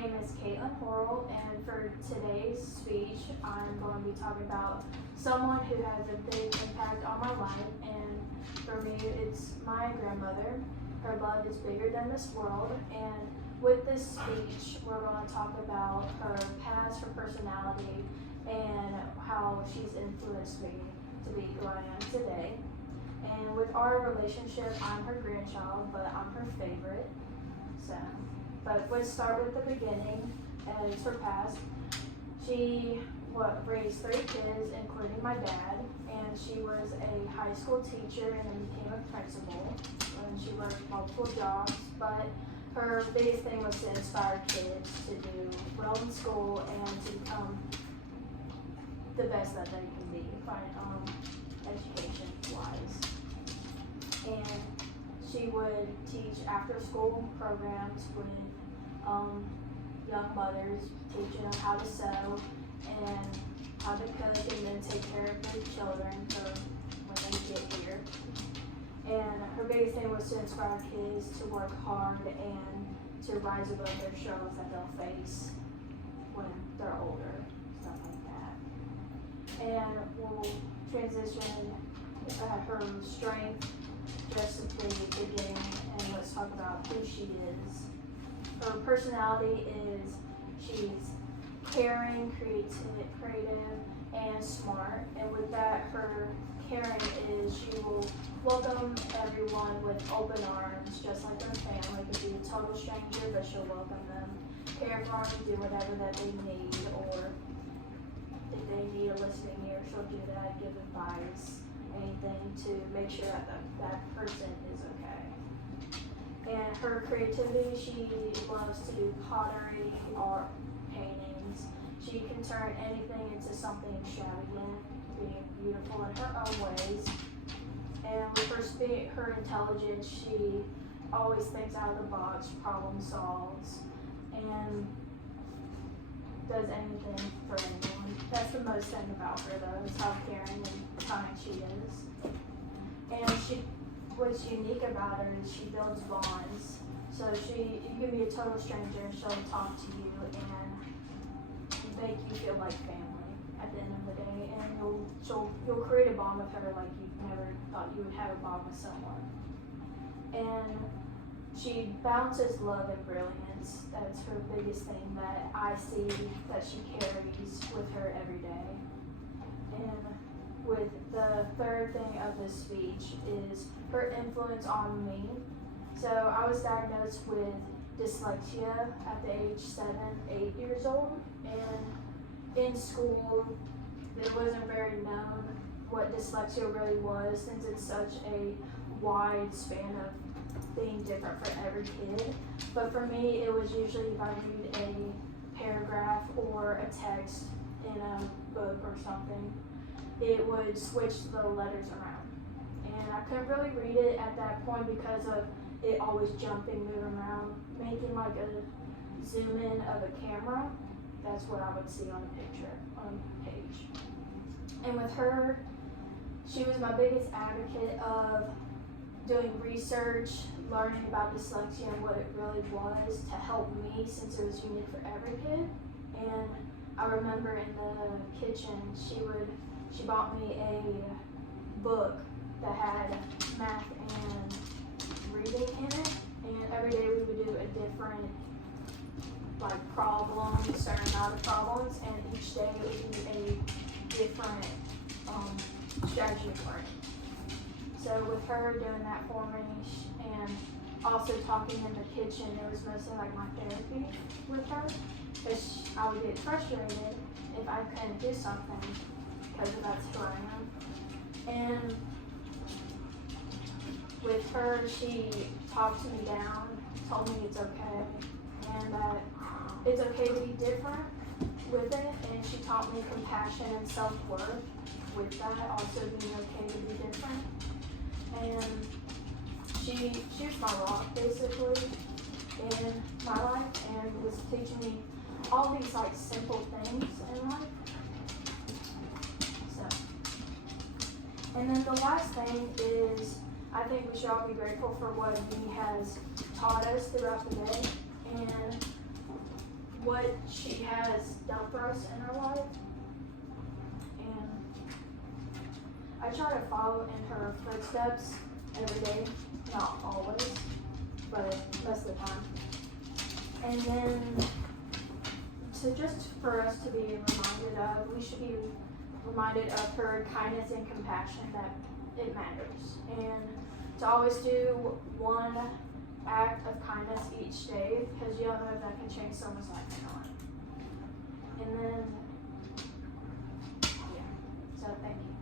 name is Caitlin Horrell, and for today's speech, I'm going to be talking about someone who has a big impact on my life, and for me, it's my grandmother. Her love is bigger than this world, and with this speech, we're going to talk about her past, her personality, and how she's influenced me to be who I am today. And with our relationship, I'm her grandchild, but I'm her favorite. But let's start with the beginning, as her past. She raised 3 kids, including my dad, and she was a high school teacher and then became a principal. And she worked multiple jobs, but her biggest thing was to inspire kids to do well in school and to become the best that they can be, education-wise. And she would teach after-school programs with young mothers, teaching them how to sew and how to cook, and then take care of their children for when they get here. And her biggest thing was to inspire kids to work hard and to rise above their struggles that they'll face when they're older, stuff like that. And we'll transition her strength just at the beginning, and let's talk about who she is. Her personality is she's caring, creative, and smart. And with that, her caring is she will welcome everyone with open arms, just like her family. Could be a total stranger, but she'll welcome them, care for them, do whatever that they need, or if they need a listening ear, she'll do that, give advice, anything to make sure that person is okay. And her creativity, she loves to do pottery, art, paintings. She can turn anything into something extravagant, being beautiful in her own ways. And with her intelligence, she always thinks out of the box, problem solves, and does anything for anyone. That's the most thing about her, though, is how caring and kind she is. And what's unique about her is she builds bonds. So you can be a total stranger and she'll talk to you and make you feel like family at the end of the day. And you'll create a bond with her like you never thought you would have a bond with someone. And she balances love and brilliance. That's her biggest thing that I see that she carries with her every day. And with the third thing of this speech is her influence on me. So I was diagnosed with dyslexia at the age 7, 8 years old, and in school it wasn't very known what dyslexia really was, since it's such a wide span of being different for every kid. But for me, it was usually if I read a paragraph or a text in a book or something, it would switch the letters around. And I couldn't really read it at that point because of it always jumping, moving around, making like a zoom in of a camera. That's what I would see on a picture, on a page. And with her, she was my biggest advocate of doing research, learning about dyslexia and what it really was to help me, since it was unique for every kid. And I remember in the kitchen, she bought me a book that had math and reading in it, and every day we would do a different problem, a certain amount of problems, and each day it would be a different strategy for it. So with her doing that for me, and also talking in the kitchen, it was mostly like my therapy with her, because I would get frustrated if I couldn't do something, because that's who I am. And with her, she talked me down, told me it's okay, and that it's okay to be different with it, and she taught me compassion and self-worth with that, also being okay to be different. And she was my rock, basically, in my life, and was teaching me all these simple things in life. And then the last thing is, I think we should all be grateful for what he has taught us throughout the day. And what she has done for us in her life. And I try to follow in her footsteps every day, not always, but most of the time. And then just for us to be reminded of, we should be reminded of her kindness and compassion, that it matters. And to always do one act of kindness each day, because you don't know if that can change someone's life or not. And then, yeah, so thank you.